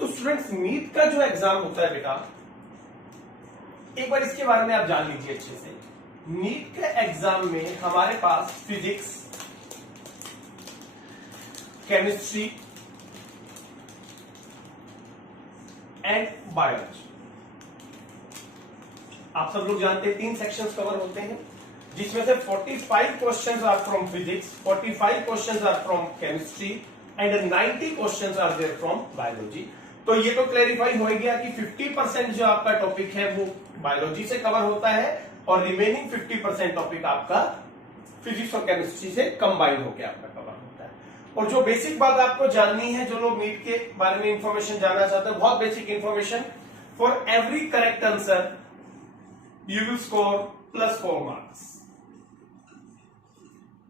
तो students NEET का जो एग्जाम होता है बेटा, एक बार इसके बारे में आप जान लीजिए अच्छे से। नीट के एग्जाम में हमारे पास फिजिक्स, केमिस्ट्री एंड बायोलॉजी, आप सब लोग जानते हैं 3 सेक्शंस कवर होते हैं, जिसमें से 45 questions are from physics, 45 questions are from chemistry and 90 questions are there from biology. तो ये तो क्लैरिफाई हो गया कि 50% जो आपका टॉपिक है वो बायोलॉजी से कवर होता है और रिमेनिंग 50% टॉपिक आपका फिजिक्स और केमिस्ट्री से कंबाइन होकर आपका कवर होता है। और जो बेसिक बात आपको जाननी है, जो लोग नीट के बारे में इंफॉर्मेशन जानना चाहते हैं, बहुत basic information, for every correct answer you will score +4 marks,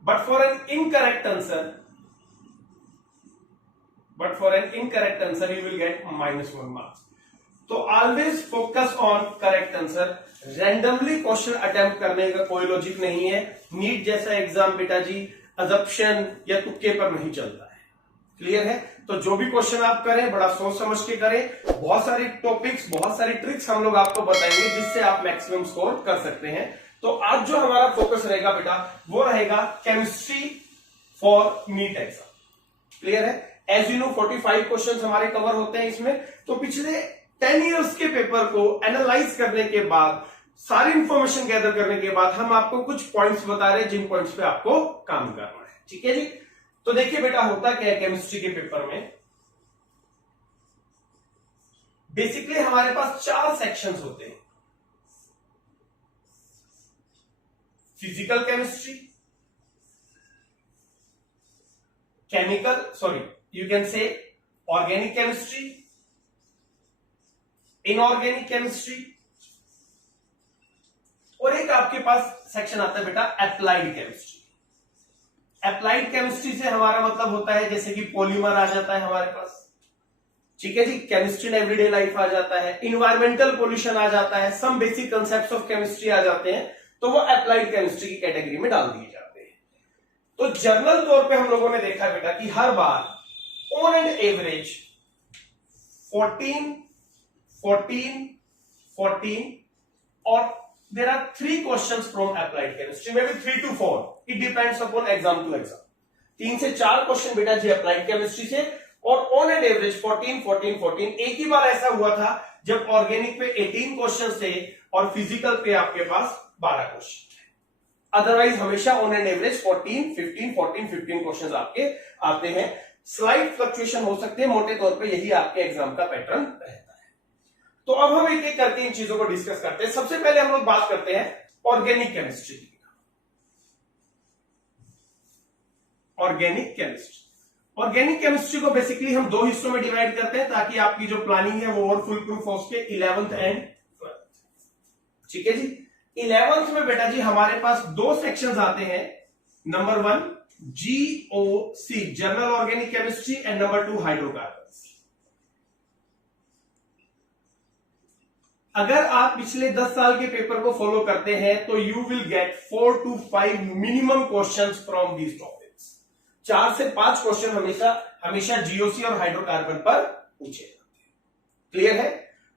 but for an incorrect answer you will get -1 marks. तो always focus on correct answer. Randomly question attempt करने का कोई लॉजिक नहीं है। नीट जैसा एग्जाम बेटा जी अजम्पशन या तुक्के पर नहीं चलता है। क्लियर है? तो जो भी क्वेश्चन आप करें बड़ा सोच समझ के करें। बहुत सारी टॉपिक्स, बहुत सारी ट्रिक्स हम लोग आपको बताएंगे जिससे आप मैक्सिमम स्कोर कर सकते हैं। तो आज जो हमारा फोकस रहेगा बेटा वो रहेगा chemistry for NEET exam. Clear है? एज यू नो 45 क्वेश्चन हमारे कवर होते हैं इसमें। तो पिछले 10 इयर्स के पेपर को एनालाइज करने के बाद, सारी इंफॉर्मेशन गैदर करने के बाद हम आपको कुछ पॉइंट्स बता रहे हैं जिन पॉइंट्स पे आपको काम करना है। ठीक है जी? तो देखिए बेटा होता क्या है केमिस्ट्री के पेपर में, बेसिकली हमारे पास 4 सेक्शंस होते हैं। Physical chemistry, you can say organic chemistry, inorganic chemistry, और एक आपके पास सेक्शन आता है बेटा अप्लाइड केमिस्ट्री। अप्लाइड केमिस्ट्री से हमारा मतलब होता है जैसे कि पॉलीमर आ जाता है हमारे पास, ठीक है जी, केमिस्ट्री इन एवरीडे लाइफ आ जाता है, इन्वायरमेंटल पोल्यूशन आ जाता है, some basic concepts of chemistry आ जाते हैं, तो वो अप्लाइड केमिस्ट्री की कैटेगरी में डाल दिए जाते हैं। तो जनरल तौर पे हम लोगों ने देखा बेटा कि हर बार ऑन एंड एवरेज 14 और there are 3 questions from applied chemistry, maybe 3 to 4, it depends upon exam to exam। 3 से 4 क्वेश्चन बेटा जी अप्लाइड केमिस्ट्री से, और ऑन एंड एवरेज 14। एक ही बार ऐसा हुआ था जब ऑर्गेनिक पे 18 क्वेश्चन थे और फिजिकल पे आपके पास 12 क्वेश्चन थे। अदरवाइज हमेशा ऑन एंड एवरेज 14-15 क्वेश्चन आपके आते हैं। स्लाइड फ्लक्चुएशन हो सकते हैं, मोटे तौर पे यही आपके एग्जाम का पैटर्न रहता है। तो अब हम एक एक करके इन चीजों को डिस्कस करते हैं। सबसे पहले हम लोग बात करते हैं ऑर्गेनिक केमिस्ट्री की। ऑर्गेनिक केमिस्ट्री को बेसिकली हम 2 हिस्सों में डिवाइड करते हैं ताकि आपकी जो प्लानिंग है वो और फुल प्रूफ हो सके, 11th एंड 12th। ठीक है जी? 11th में बेटा जी हमारे पास 2 सेक्शंस आते हैं। Number 1 GOC general organic chemistry and number 2 hydrocarbon. अगर आप पिछले 10 साल के पेपर को फॉलो करते हैं तो you will get 4 to 5 minimum questions from these topics. 4 से 5 क्वेश्चन हमेशा जीओसी और हाइड्रोकार्बन पर पूछे जाते हैं। क्लियर है?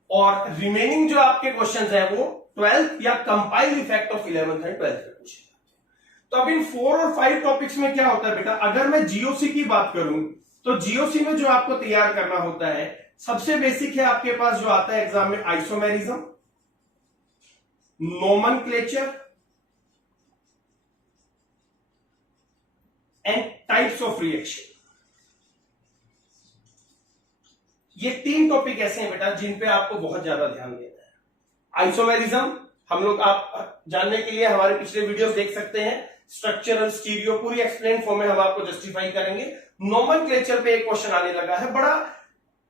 और रिमेनिंग जो आपके क्वेश्चंस हैं वो 12th या compile effect of 11th and 12th में पूछे जाते हैं। तो अब इन 4 और 5 टॉपिक्स में क्या होता है बेटा, अगर मैं जीओसी की बात करूं तो जीओसी में जो आपको तैयार करना होता है, सबसे बेसिक है आपके पास जो आता है एग्जाम में, isomerism, nomenclature and types of reaction. ये 3 टॉपिक ऐसे हैं बेटा जिन पे आपको बहुत ज्यादा ध्यान देना है। आइसोमेरिज्म हम लोग आप जानने के लिए हमारे पिछले वीडियोस देख सकते हैं, स्ट्रक्चरल स्टीरियो पूरी एक्सप्लेन फॉर्म में हम आपको जस्टिफाई करेंगे। नोमेनक्लेचर पे एक क्वेश्चन आने लगा है, बड़ा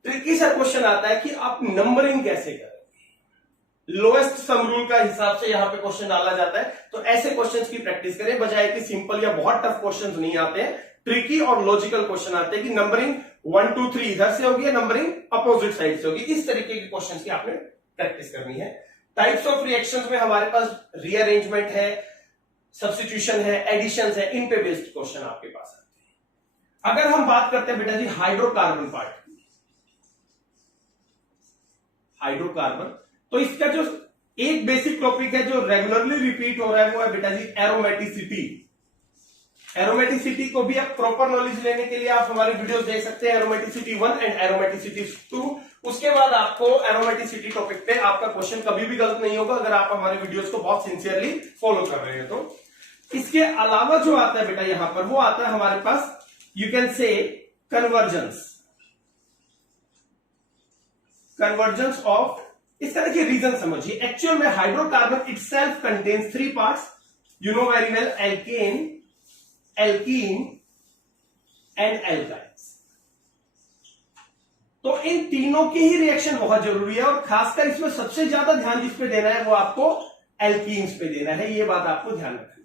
ट्रिकी सा क्वेश्चन आता है कि आप नंबरिंग कैसे करेंगे। लोएस्ट सम रूल का हिसाब से यहां पे क्वेश्चन डाला जाता है। तो ऐसे क्वेश्चंस की प्रैक्टिस करें, बजाय कि सिंपल या बहुत टफ क्वेश्चंस नहीं आते हैं, ट्रिकी और लॉजिकल क्वेश्चन आते हैं कि नंबरिंग 1 2 3 इधर से होगी, नंबरिंग अपोजिट साइड से होगी। इस तरीके के क्वेश्चंस की आपने प्रैक्टिस करनी है। टाइप्स ऑफ रिएक्शंस में हमारे पास रीअरेंजमेंट है, सब्स्टिट्यूशन है, एडिशन है, इन पे बेस्ड क्वेश्चन आपके पास आते हैं। अगर हम बात करते हैं बेटा जी हाइड्रोकार्बन पार्ट, हाइड्रोकार्बन। तो इसका जो एक बेसिक टॉपिक है जो रेगुलरली रिपीट हो रहा है वो है बेटा जी एरोमेटिसिटी। एरोमेटिसिटी को भी आप प्रॉपर नॉलेज लेने के लिए आप हमारे वीडियोस देख सकते हैं, एरोमेटिसिटी 1 एंड एरोमेटिसिटी 2। उसके बाद आपको एरोमेटिसिटी टॉपिक पे आपका क्वेश्चन कभी भी गलत नहीं होगा अगर आप हमारे वीडियोस को बहुत सिंसियरली फॉलो कर रहे हैं तो। इसके अलावा जो आता है बेटा यहां पर वो आता है हमारे पास, you can say convergence of. इसका देखिए रीजन समझिए, एक्चुअल में hydrocarbon itself contains 3 parts, you know very well, alkane, alkene and alkynes. तो इन तीनों के ही रिएक्शन बहुत जरूरी है और खासकर इसमें सबसे ज्यादा ध्यान जिस पे देना है वो आपको एल्कीन्स पे देना है, ये बात आपको ध्यान रखनी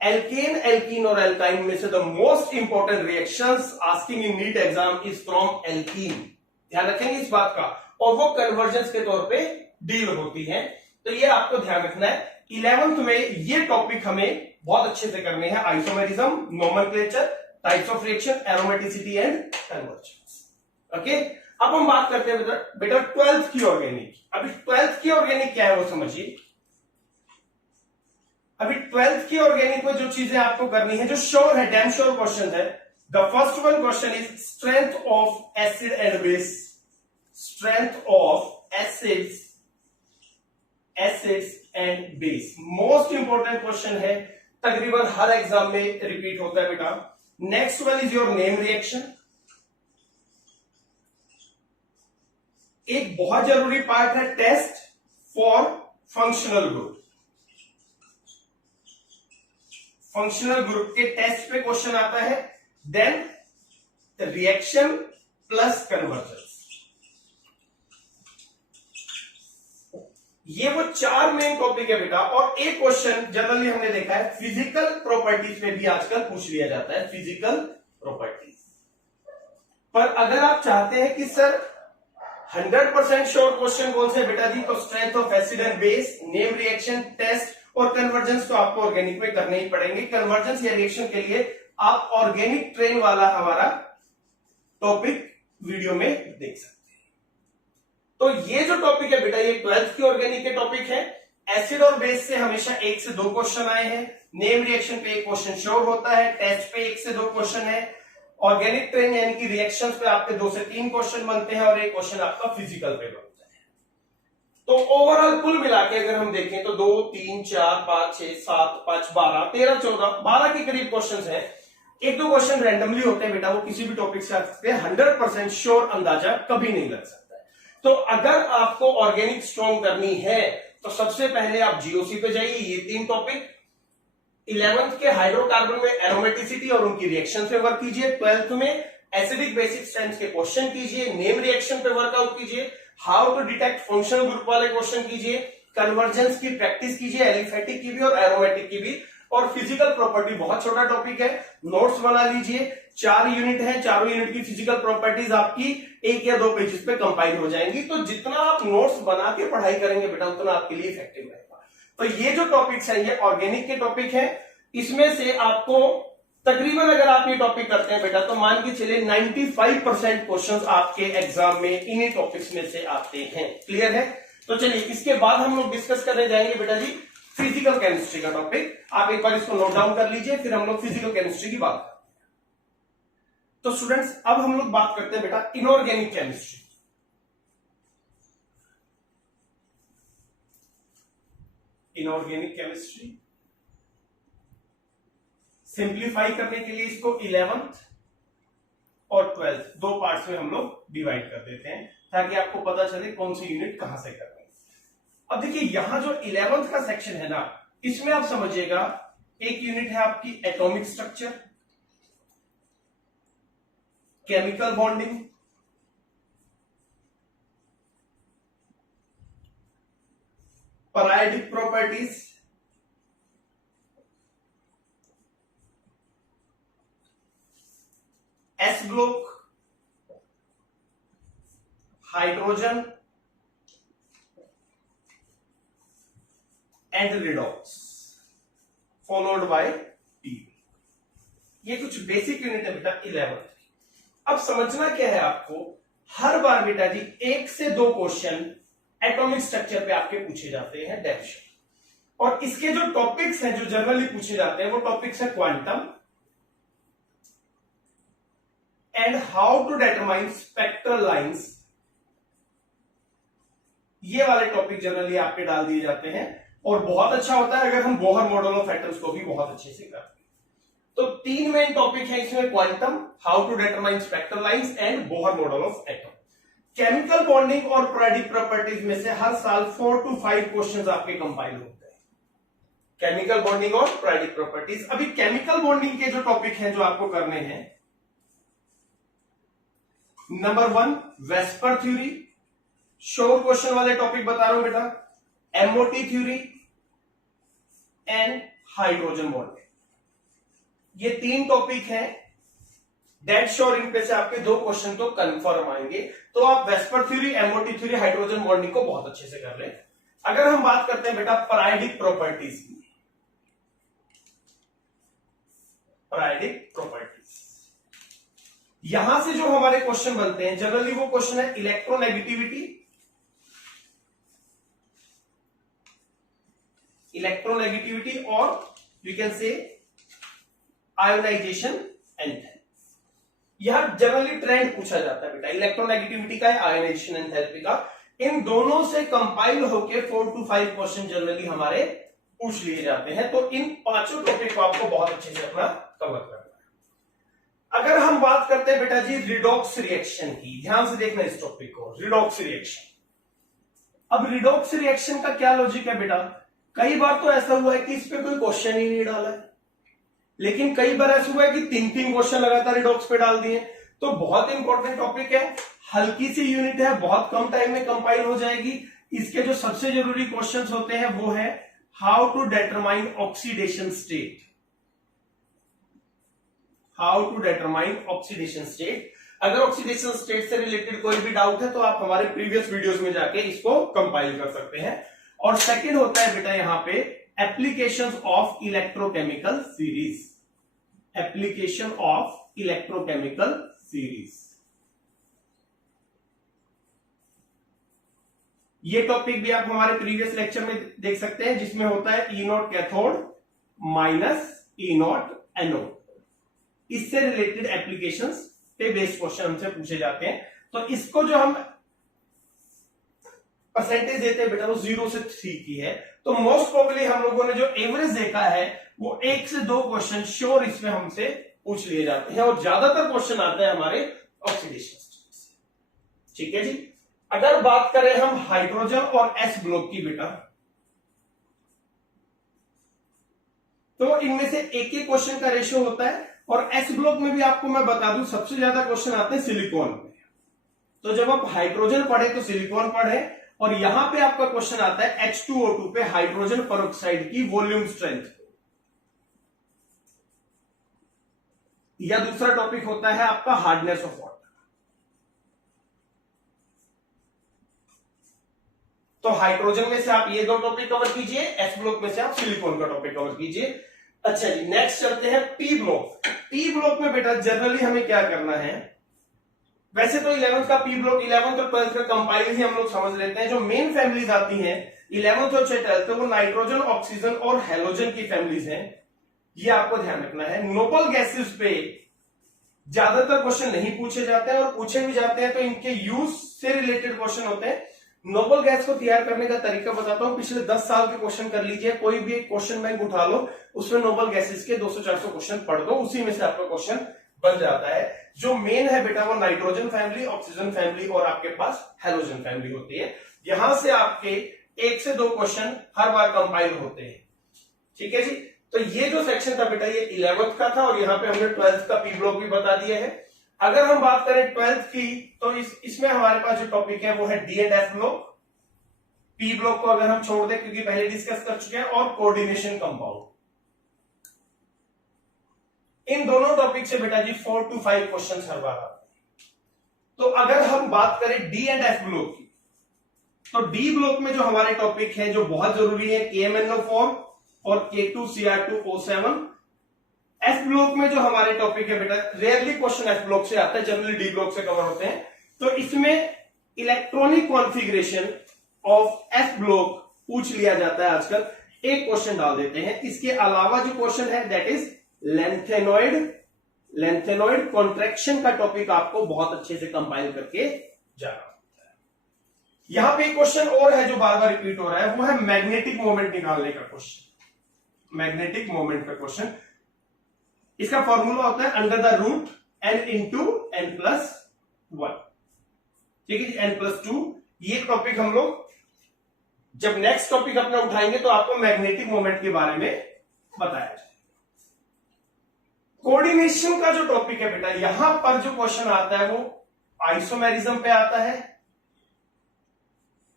है। एल्केन, एल्कीन और एल्काइन में से the most important reactions asking in NEET exam is from alkene, ध्यान रखेंगे इस बात का, और वो कन्वर्जेंस के तौर पे डील होती है, तो ये आपको ध्यान रखना है। 11th में ये टॉपिक हमें बहुत अच्छे से करने हैं, isomerism, nomenclature, types of reaction, aromaticity and convergence. Okay, अब हम बात करते हैं बेटा 12th की ऑर्गेनिक। अभी 12th की ऑर्गेनिक क्या है वो समझिए। अभी 12th की ऑर्गेनिक में जो चीजें आपको करनी है, जो श्योर है, डैम श्योर क्वेश्चन है, the first one question is strength of acid and base, strength of acids and base, most important question है, तकरीबन हर एग्जाम में रिपीट होता है बेटा। Next one is your name reaction, एक बहुत जरूरी पार्ट है test for functional group. Functional group के टेस्ट पे क्वेश्चन आता है, देन रिएक्शन प्लस कन्वर्जेंस, ये वो 4 मेन टॉपिक है बेटा। और एक क्वेश्चन जनरली हमने देखा है फिजिकल प्रॉपर्टीज में भी आजकल पूछ लिया जाता है, फिजिकल प्रॉपर्टीज। पर अगर आप चाहते हैं कि सर 100% श्योर क्वेश्चन कौन से बेटा जी, तो strength of acid and base, name reaction, test और कन्वर्जेंस तो आपको ऑर्गेनिक में करने ही पड़ेंगे। कन्वर्जेंस या रिएक्शन के लिए आप ऑर्गेनिक ट्रेन वाला हमारा टॉपिक वीडियो में देख सकते हैं। तो ये जो टॉपिक है बेटा, ये 12th की ऑर्गेनिक के टॉपिक है। एसिड और बेस से हमेशा 1 से 2 क्वेश्चन आए हैं, नेम रिएक्शन पे 1 क्वेश्चन श्योर होता है, टेस्ट पे 1 से 2 क्वेश्चन है, ऑर्गेनिक ट्रेन यानी कि रिएक्शंस पे आपके 2 से 3 क्वेश्चन बनते हैं और 1 क्वेश्चन आपका फिजिकल पे बनता है। तो ओवरऑल कुल मिला के अगर हम देखें तो 2, 3, 4, 5, 6, 7, 5, 12, 13, 14, 12 के करीब क्वेश्चन हैं। 1-2 क्वेश्चन रैंडमली होते हैं बेटा, वो किसी भी टॉपिक से आ सकते हैं, 100% श्योर अंदाजा कभी नहीं लग सकता है। तो अगर आपको ऑर्गेनिक स्ट्रॉन्ग करनी है तो सबसे पहले आप जीओसी पे जाइए, ये 3 टॉपिक। 11th के हाइड्रोकार्बन में एरोमेटिसिटी और उनकी रिएक्शन पे वर्क कीजिए। 12th में एसिडिक बेसिक स्ट्रेंथ के क्वेश्चन कीजिए, नेम रिएक्शन पे वर्कआउट कीजिए, how to detect functional group वाले क्वेश्चन कीजिए, कन्वर्जेंस की प्रैक्टिस कीजिए, एलिफेटिक की भी और एरोमेटिक की भी, और फिजिकल प्रॉपर्टी बहुत छोटा टॉपिक है, नोट्स बना लीजिए। 4 यूनिट है, चारों यूनिट की फिजिकल प्रॉपर्टीज आपकी 1 या 2 पेजेस पे कंपाइल हो जाएंगी। तो जितना आप नोट्स बना के पढ़ाई करेंगे बेटा उतना आपके लिए इफेक्टिव रहेगा। तो ये जो टॉपिक्स हैं ये ऑर्गेनिक के टॉपिक हैं। इसमें से आपको तकरीबन अगर आप ये टॉपिक करते हैं बेटा तो मान के चलिए 95% क्वेश्चंस आपके एग्जाम में इन्हीं टॉपिक्स में से आते हैं। क्लियर है? तो चलिए इसके बाद हम लोग डिस्कस करने जाएंगे बेटा जी फिजिकल केमिस्ट्री का टॉपिक। आप एक बार इसको नोट डाउन कर लीजिए, फिर हम लोग फिजिकल केमिस्ट्री की बात करते हैं। तो स्टूडेंट्स अब हम लोग बात करते हैं बेटा inorganic chemistry. Inorganic chemistry simplify करने के लिए इसको 11th और 12th 2 पार्ट्स में हम लोग डिवाइड कर देते हैं ताकि आपको पता चले कौन सी यूनिट कहां से करनी है। अब देखिए यहां जो 11th का सेक्शन है ना, इसमें आप समझिएगा एक यूनिट है आपकी atomic structure, chemical bonding, periodic properties, s block, hydrogen and redox followed by T. ये कुछ बेसिक यूनिट है बेटा 11th की। अब समझना क्या है आपको, हर बार बेटा जी 1 से 2 क्वेश्चन एटॉमिक स्ट्रक्चर पे आपके पूछे जाते हैं डेफिनेशन। और इसके जो टॉपिक्स हैं जो जनरली पूछे जाते हैं वो टॉपिक्स है quantum and how to determine spectral lines, ये वाले टॉपिक जनरली आपके डाल दिए जाते हैं। और बहुत अच्छा होता है अगर हम बोहर मॉडल ऑफ एटम्स को भी बहुत अच्छे से करते हैं। तो 3 मेन टॉपिक है इसमें, quantum, how to determine spectral lines and Bohr model of atom. Chemical bonding और पीरियोडिक प्रॉपर्टीज में से हर साल 4 to 5 क्वेश्चंस आपके कंपाइल होते हैं, केमिकल बॉन्डिंग और पीरियोडिक प्रॉपर्टीज। अभी केमिकल बॉन्डिंग के जो टॉपिक हैं जो आपको करने हैं, नंबर 1 वेस्पर थ्योरी, शोर क्वेश्चन वाले टॉपिक बता रहा हूं बेटा, MOT theory and hydrogen bonding. ये 3 टॉपिक हैं, डेड श्योर इन पे से आपके 2 क्वेश्चन तो कंफर्म आएंगे। तो आप VSEPR theory, MOT theory, hydrogen bonding को बहुत अच्छे से कर लें। अगर हम बात करते हैं बेटा पीरियोडिक प्रॉपर्टीज की, पीरियोडिक प्रॉपर्टीज, यहां से जो हमारे क्वेश्चन बनते हैं जनरली वो क्वेश्चन है इलेक्ट्रोनेगेटिविटी, और यू कैन से आयोनाइजेशन एंथैल्पी। यह जनरली ट्रेंड पूछा जाता है बेटा, इलेक्ट्रोनेगेटिविटी का, आयोनाइजेशन एंथैल्पी का। इन दोनों से कंपाइल होके 4 to 5 क्वेश्चन जनरली हमारे पूछ लिए जाते हैं। तो इन 5 टॉपिक को आपको बहुत अच्छे से अपना कवर करना है। अगर हम बात करते हैं बेटा जी रिडॉक्स रिएक्शन की, ध्यान से देखना इस टॉपिक को, रिडॉक्स रिएक्शन। अब रिडॉक्स रिएक्शन का क्या लॉजिक है बेटा, कई बार तो ऐसा हुआ है कि इस पे कोई क्वेश्चन ही नहीं डाला है, लेकिन कई बार ऐसा हुआ है कि 3 क्वेश्चन लगातार रिडॉक्स पे डाल दिए। तो बहुत इंपॉर्टेंट टॉपिक है, हल्की सी यूनिट है, बहुत कम टाइम में कंपाइल हो जाएगी। इसके जो सबसे जरूरी क्वेश्चंस होते हैं वो है how to determine oxidation state, how to determine oxidation state. अगर ऑक्सीडेशन स्टेट से रिलेटेड कोई भी डाउट है तो आप हमारे प्रीवियस वीडियोस में जाके इसको कंपाइल कर सकते हैं। और सेकंड होता है बेटा यहां पे applications of electrochemical series, application of electrochemical series. ये टॉपिक भी आप हमारे प्रीवियस लेक्चर में देख सकते हैं, जिसमें होता है E naught cathode minus E naught anode. इससे रिलेटेड एप्लीकेशंस पे बेस्ड क्वेश्चन हमसे पूछे जाते हैं। तो इसको जो हम परसेंटेज देते हैं बेटा वो 0 से 3 की है। तो मोस्ट प्रोबेबली हम लोगों ने जो एवरेज देखा है वो 1 से 2 क्वेश्चन श्योर इसमें हमसे पूछ लिए जाते हैं, और ज्यादातर क्वेश्चन आते हैं हमारे ऑक्सीडेशन स्टेट से। ठीक है जी। अगर बात करें हम हाइड्रोजन और एस ब्लॉक की बेटा, तो इनमें से एक ही क्वेश्चन का रेशियो होता है। और एस ब्लॉक में भी आपको मैं बता दूं सबसे ज्यादा क्वेश्चन आते हैं सिलिकॉन में। तो जब आप हाइड्रोजन पढ़े तो सिलिकॉन पढ़े, और यहां पे आपका क्वेश्चन आता है H2O2 पे हाइड्रोजन पेरोक्साइड की वॉल्यूम स्ट्रेंथ, या दूसरा टॉपिक होता है आपका हार्डनेस ऑफ वाटर। तो हाइड्रोजन में से आप ये 2 टॉपिक कवर कीजिए, एस ब्लॉक में से आप सिलिकॉन का टॉपिक कवर कीजिए। अच्छा जी, नेक्स्ट चलते हैं पी ब्लॉक। पी ब्लॉक में बेटा जनरली हमें क्या करना है, वैसे तो 11th का पी ब्लॉक 11th और 12th का कंपाइल ही हम लोग समझ लेते हैं। जो मेन फैमिलीज आती हैं 11th और 12th वो नाइट्रोजन, ऑक्सीजन और हेलोजन की फैमिलीज हैं, ये आपको ध्यान रखना है। नोबल गैसेस पे ज्यादातर क्वेश्चन नहीं पूछे जाते हैं, और पूछे भी जाते हैं तो इनके यूज से रिलेटेड क्वेश्चन होते हैं। नोबल गैस को तैयार करने का तरीका बताता हूं, पिछले 10 साल के क्वेश्चन कर लीजिए, कोई भी एक क्वेश्चन बैंक उठा लो, उसमें नोबल गैसेस के 200-400 क्वेश्चन पढ़ दो, उसी में से आपका क्वेश्चन बन जाता है। जो मेन है बेटा वो नाइट्रोजन फैमिली, ऑक्सीजन फैमिली और आपके पास हेलोजन फैमिली होती है। यहां से आपके 1 से 2 क्वेश्चन हर बार कंपाइल होते हैं। ठीक है जी। तो ये जो सेक्शन था बेटा ये 11th का था, और यहां पे हमने 12th का पी ब्लॉक भी बता दिया है। अगर हम बात करें 12th की, तो इसमें हमारे पास जो टॉपिक है वो है D and F block. P block को अगर हम छोड़ दें क्योंकि पहले डिस्कस कर चुके हैं, और कोऑर्डिनेशन कंपाउंड। इन दोनों टॉपिक से बेटा जी 4 to 5 क्वेश्चन हर बार आते हैं। तो अगर हम बात करें डी एंड एफ ब्लॉक की, तो डी ब्लॉक में जो हमारे टॉपिक है जो बहुत जरूरी है KMnO4 और K2Cr2O7। एफ ब्लॉक में जो हमारे टॉपिक है बेटा, रेयरली क्वेश्चन एफ ब्लॉक से आता है, जनरली डी ब्लॉक से कवर होते हैं। तो इसमें electronic configuration of F block पूछ लिया जाता है आजकल, एक क्वेश्चन डाल देते हैं। इसके अलावा जो क्वेश्चन है दैट इज लेंथेनॉइड कॉन्ट्रैक्शन का टॉपिक आपको बहुत अच्छे से कंपाइल करके जाना होता है। यहां पे एक क्वेश्चन और है जो बार बार रिपीट हो रहा है, वो है मैग्नेटिक मोमेंट निकालने का क्वेश्चन। मैग्नेटिक मोमेंट का क्वेश्चन, इसका फॉर्मूला होता है under the root n into n plus one. ठीक है जी, n प्लस टू। ये टॉपिक हम लोग जब नेक्स्ट टॉपिक अपना उठाएंगे तो आपको मैग्नेटिक मोमेंट के बारे में बताया जाए। कोऑर्डिनेशन का जो टॉपिक है बेटा, यहां पर जो क्वेश्चन आता है वो आइसोमेरिज्म पे आता है।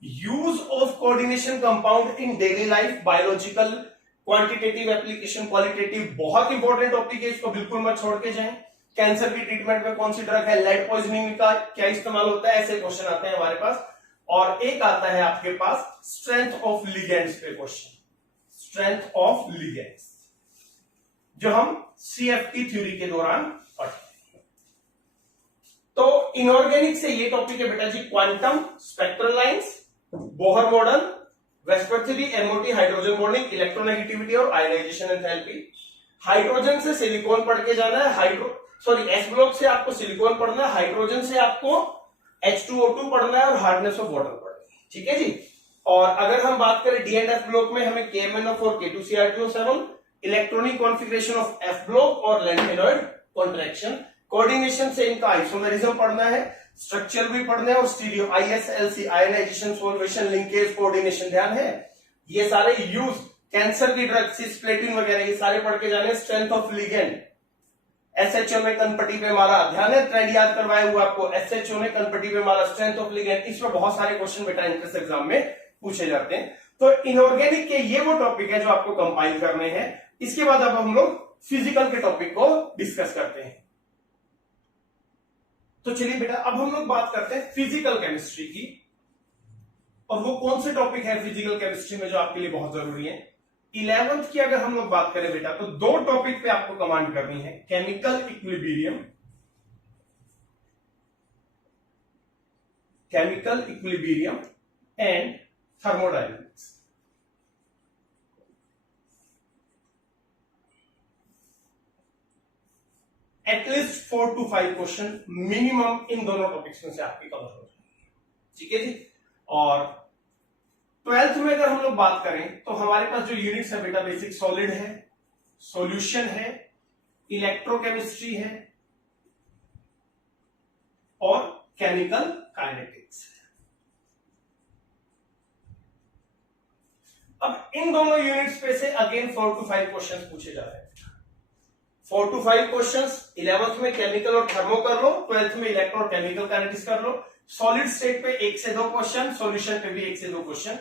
Use of coordination compound in daily life, biological, quantitative application, qualitative, बहुत इंपॉर्टेंट टॉपिक है, इसको बिल्कुल मत छोड़ के जाएं। कैंसर की ट्रीटमेंट में कौन सी ड्रग है, लेड पॉइजनिंग का क्या इस्तेमाल होता है, ऐसे क्वेश्चन आते हैं हमारे पास। और एक आता है आपके पास स्ट्रेंथ ऑफ लिगेंड्स पे क्वेश्चन, स्ट्रेंथ ऑफ लिगेंड्स, जो हम सीएफटी थ्योरी के दौरान पढ़ते हैं। तो इनऑर्गेनिक से ये टॉपिक है बेटा जी, quantum, spectral lines, Bohr model, VSEPR theory, MOT, hydrogen bonding, electronegativity और आयनाइजेशन एंथैल्पी। हाइड्रोजन से सिलिकॉन पढ़ के जाना है, एस ब्लॉक से आपको सिलिकॉन पढ़ना है, हाइड्रोजन से आपको H2O2 पढ़ना है और हार्डनेस ऑफ वाटर पढ़ना है। ठीक है जी। और अगर हम बात करें डी एंड एफ ब्लॉक में हमें KMnO4, K2Cr2O7, electronic configuration of F block और लेंथेनॉइड कॉन्ट्रैक्शन। कोऑर्डिनेशन से इनका आइसोमेरिज्म पढ़ना है, स्ट्रक्चर भी पढ़ना है और stereo, ISLC, ionization, solvation, linkage, coordination, ध्यान है ये सारे यूज, कैंसर की ड्रग, सिस्प्लेटिन वगैरह ये सारे पढ़ के जाने। स्ट्रेंथ ऑफ लिगेंड, SHO ने कनपट्टी पे मारा, ध्यान है, ट्रेंड याद करवाया हुआ आपको, SHO ने कनपट्टी पे मारा, स्ट्रेंथ ऑफ लिगेंड। इसमें बहुत सारे क्वेश्चन बेटा एंट्रेंस एग्जाम में पूछे जाते हैं। तो इनऑर्गेनिक के ये वो टॉपिक है जो आपको कंपाइल करने हैं। इसके बाद अब हम लोग फिजिकल के टॉपिक को डिस्कस करते हैं। तो चलिए बेटा अब हम लोग बात करते हैं फिजिकल केमिस्ट्री की, और वो कौन से टॉपिक है फिजिकल केमिस्ट्री में जो आपके लिए बहुत जरूरी है। 11th की अगर हम लोग बात करें बेटा तो दो टॉपिक पे आपको कमांड करनी है, chemical equilibrium and thermodynamics. At least 4 to 5 question minimum in दोनों टॉपिक्स में से आपकी कवर हो जाएगी। ठीक है जी। और 12th में अगर हम लोग बात करें तो हमारे पास जो यूनिट्स है बेटा, बेसिक सॉलिड है, सॉल्यूशन है, इलेक्ट्रोकेमिस्ट्री है और केमिकल काइनेटिक्स है। अब इन दोनों यूनिट्स पे से अगेन 4 to 5 क्वेश्चन पूछे जा रहे हैं। 4 to 5 क्वेश्चंस 11th में केमिकल और थर्मो कर लो, 12th में इलेक्ट्रो और केमिकल काइनेटिक्स कर लो। सॉलिड स्टेट पे 1 से 2 क्वेश्चन, सॉल्यूशन पे भी 1 से 2 क्वेश्चन।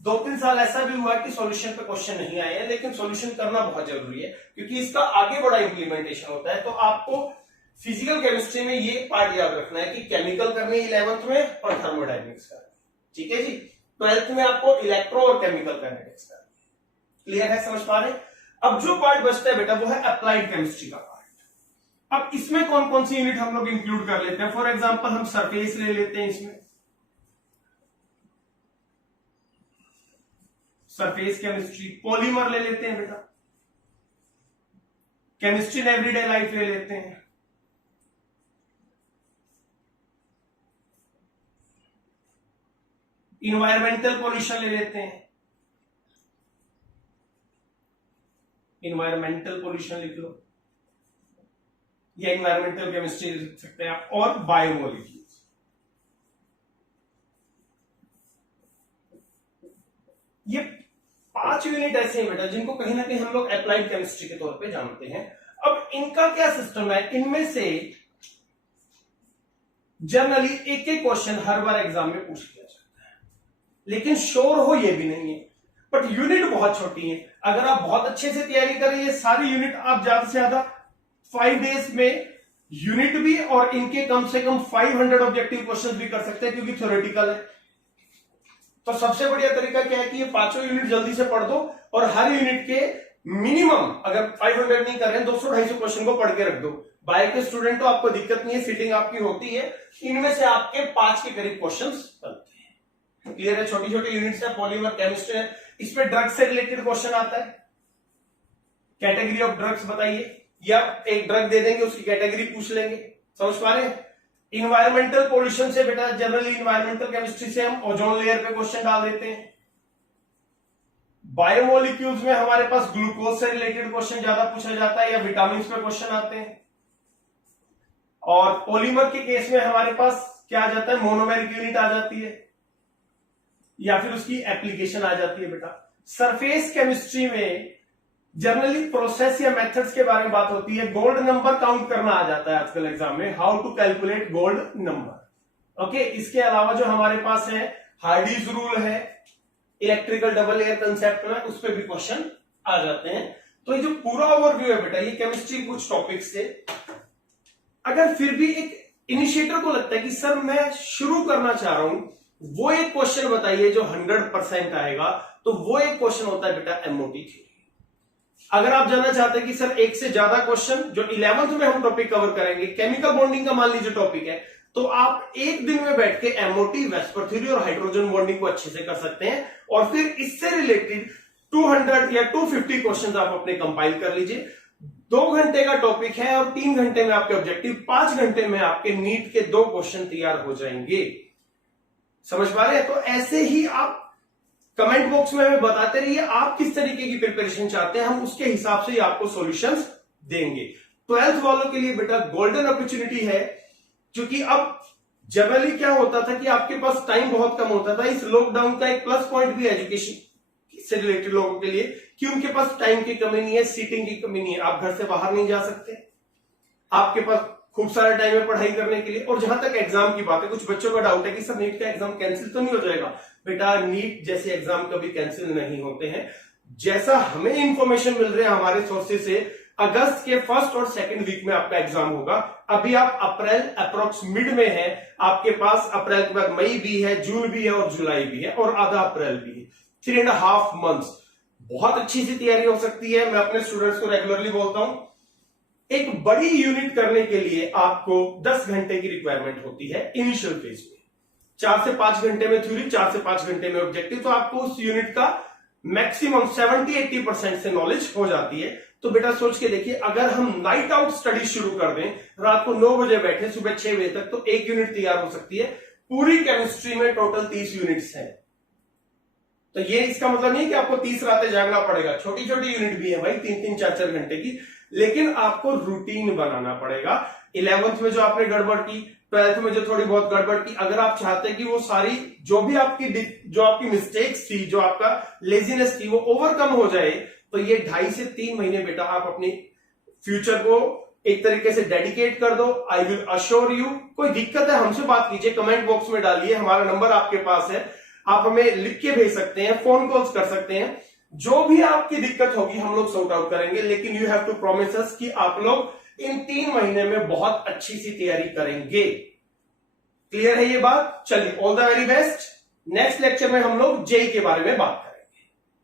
2-3 साल ऐसा भी हुआ कि सॉल्यूशन पे क्वेश्चन नहीं आए हैं, लेकिन सॉल्यूशन करना बहुत जरूरी है क्योंकि इसका आगे बड़ा इंप्लीमेंटेशन होता है। तो आपको फिजिकल केमिस्ट्री में ये पार्ट याद रखना है कि केमिकल करनी है 11th में और थर्मोडायनेमिक्स करनी है। ठीक है जी। 12th में आपको इलेक्ट्रो और केमिकल काइनेटिक्स करनी है। क्लियर है, समझ पा रहे हैं। अब जो पार्ट बचता है बेटा वो है अप्लाइड केमिस्ट्री का पार्ट। अब इसमें कौन कौन सी यूनिट हम लोग इंक्लूड कर लेते हैं। फॉर एग्जांपल हम सरफेस ले लेते हैं, इसमें सरफेस केमिस्ट्री, पॉलीमर ले लेते हैं बेटा, केमिस्ट्री इन एवरीडे लाइफ ले लेते हैं, इन्वायरमेंटल पॉल्यूशन ले लेते हैं, इन्वायरमेंटल पॉल्यूशन लिख लो या इन्वायरमेंटल केमिस्ट्री लिख सकते हैं आप, और बायोमोलिक्यूल्स। ये 5 यूनिट ऐसे हैं बेटा जिनको कहीं ना कहीं हम लोग अप्लाइड केमिस्ट्री के तौर पे जानते हैं। अब इनका क्या सिस्टम है, इनमें से जनरली एक एक क्वेश्चन हर बार एग्जाम में पूछ लिया जाता है, लेकिन श्योर हो ये भी नहीं है। बट यूनिट बहुत छोटी है, अगर आप बहुत अच्छे से तैयारी करें ये सारी यूनिट आप ज्यादा से ज्यादा 5 डेज में यूनिट भी और इनके कम से कम 500 ऑब्जेक्टिव क्वेश्चन भी कर सकते हैं, क्योंकि थ्योरेटिकल है। तो सबसे बढ़िया तरीका क्या है कि ये 5 यूनिट जल्दी से पढ़ दो और हर यूनिट के मिनिमम अगर 500 नहीं कर रहे हैं 200-250 क्वेश्चन को पढ़ के रख दो। बायो के स्टूडेंट तो आपको दिक्कत नहीं है, सिटिंग आपकी होती है, इनमें से आपके 5 के करीब क्वेश्चन बनते हैं। क्लियर है? छोटी छोटी यूनिट्स है, पॉलीमर, केमिस्ट्री है, इसमें ड्रग से रिलेटेड क्वेश्चन आता है। कैटेगरी ऑफ ड्रग्स बताइए, या एक ड्रग दे देंगे उसकी कैटेगरी पूछ लेंगे। समझ पा रहे हैं? इन्वायरमेंटल पोल्यूशन से बेटा जनरली इन्वायरमेंटल केमिस्ट्री से हम ओजोन लेयर पे क्वेश्चन डाल देते हैं। बायोमोलिक्यूल्स में हमारे पास ग्लूकोज से रिलेटेड क्वेश्चन ज्यादा पूछा जाता है, या विटामिन पे क्वेश्चन आते हैं। और पॉलीमर के केस में हमारे पास क्या आ जाता है, मोनोमेरिक यूनिट आ जाती है, या फिर उसकी एप्लीकेशन आ जाती है बेटा। सरफेस केमिस्ट्री में जनरली प्रोसेस या मेथड्स के बारे में बात होती है। गोल्ड नंबर काउंट करना आ जाता है आजकल एग्जाम में, how to calculate gold number. Okay, इसके अलावा जो हमारे पास है हार्डीज रूल है, इलेक्ट्रिकल डबल लेयर कंसेप्ट में उस पर भी क्वेश्चन आ जाते हैं। तो ये जो पूरा ओवरव्यू है बेटा, ये केमिस्ट्री कुछ टॉपिक्स थे। अगर फिर भी एक इनिशिएटर को लगता है कि सर मैं शुरू करना चाह रहा हूं, वो एक क्वेश्चन बताइए जो 100% आएगा, तो वो एक क्वेश्चन होता है बेटा एमओटी थ्योरी। अगर आप जानना चाहते हैं कि सर एक से ज्यादा क्वेश्चन जो 11th में हम टॉपिक कवर करेंगे, केमिकल बॉन्डिंग का मान लीजिए टॉपिक है, तो आप एक दिन में बैठ के एमओटी, वेस्पर थ्योरी और हाइड्रोजन बॉन्डिंग को अच्छे से कर सकते हैं। और फिर इससे रिलेटेड 200 या 250 क्वेश्चन आप अपने कंपाइल कर लीजिए। 2 घंटे का टॉपिक है और 3 घंटे में आपके ऑब्जेक्टिव, 5 घंटे में आपके नीट के 2 क्वेश्चन तैयार हो जाएंगे। समझ पा रहे हैं? तो ऐसे ही आप कमेंट बॉक्स में हमें बताते रहिए आप किस तरीके की प्रिपरेशन चाहते हैं, हम उसके हिसाब से ही आपको सॉल्यूशंस देंगे। 12th वालों के लिए बेटा गोल्डन अपॉर्चुनिटी है, क्योंकि अब जनरली क्या होता था कि आपके पास टाइम बहुत कम होता था। इस लॉकडाउन का एक प्लस पॉइंट भी एजुकेशन से रिलेटेड लोगों के लिए कि उनके पास टाइम की कमी नहीं है, सीटिंग की कमी नहीं है, आप घर से बाहर नहीं जा सकते, आपके पास खूब सारा टाइम है पढ़ाई करने के लिए। और जहां तक एग्जाम की बात है, कुछ बच्चों का डाउट है कि सर नीट का एग्जाम कैंसिल तो नहीं हो जाएगा? बेटा नीट जैसे एग्जाम कभी कैंसिल नहीं होते हैं। जैसा हमें इंफॉर्मेशन मिल रही है हमारे सोर्सेज से, अगस्त के 1st और 2nd वीक में आपका एग्जाम होगा। अभी आप अप्रैल अप्रोक्स मिड में है, आपके पास अप्रैल के बाद मई भी है, जून भी है और जुलाई भी है और आधा अप्रैल भी है। 3.5 months बहुत अच्छी सी तैयारी हो सकती है। मैं अपने स्टूडेंट्स को रेगुलरली बोलता हूं, एक बड़ी यूनिट करने के लिए आपको 10 घंटे की रिक्वायरमेंट होती है इनिशियल फेज में। 4 से 5 घंटे में थ्योरी, 4 से 5 घंटे में ऑब्जेक्टिव, तो आपको उस यूनिट का मैक्सिमम 70-80% से नॉलेज हो जाती है। तो बेटा सोच के देखिए, अगर हम नाइट आउट स्टडी शुरू कर दें, रात को 9 बजे बैठे सुबह 6 बजे तक, तो एक यूनिट तैयार हो सकती है। पूरी केमिस्ट्री में टोटल 30 यूनिट्स हैं। तो ये इसका मतलब नहीं कि आपको 30 रातें जागना पड़ेगा, छोटी छोटी यूनिट भी है भाई, 3-3, 4-4 घंटे की, लेकिन आपको रूटीन बनाना पड़ेगा। 11th में जो आपने गड़बड़ की, 12th में जो थोड़ी बहुत गड़बड़ की, अगर आप चाहते हैं कि वो सारी जो आपकी मिस्टेक्स थी, जो आपका लेजीनेस थी, वो ओवरकम हो जाए, तो ये 2.5 से 3 महीने बेटा आप अपनी फ्यूचर को एक तरीके से डेडिकेट कर दो। आई विल अश्योर यू, कोई दिक्कत है हमसे बात कीजिए, कमेंट बॉक्स में डालिए, हमारा नंबर आपके पास है, आप हमें लिख के भेज सकते हैं, फोन कॉल्स कर सकते हैं। जो भी आपकी दिक्कत होगी हम लोग सॉर्ट आउट करेंगे, लेकिन यू हैव टू प्रॉमिस अस कि आप लोग इन 3 महीने में बहुत अच्छी सी तैयारी करेंगे। क्लियर है ये बात? चलिए, all the very best. Next lecture में हम लोग जेई के बारे में बात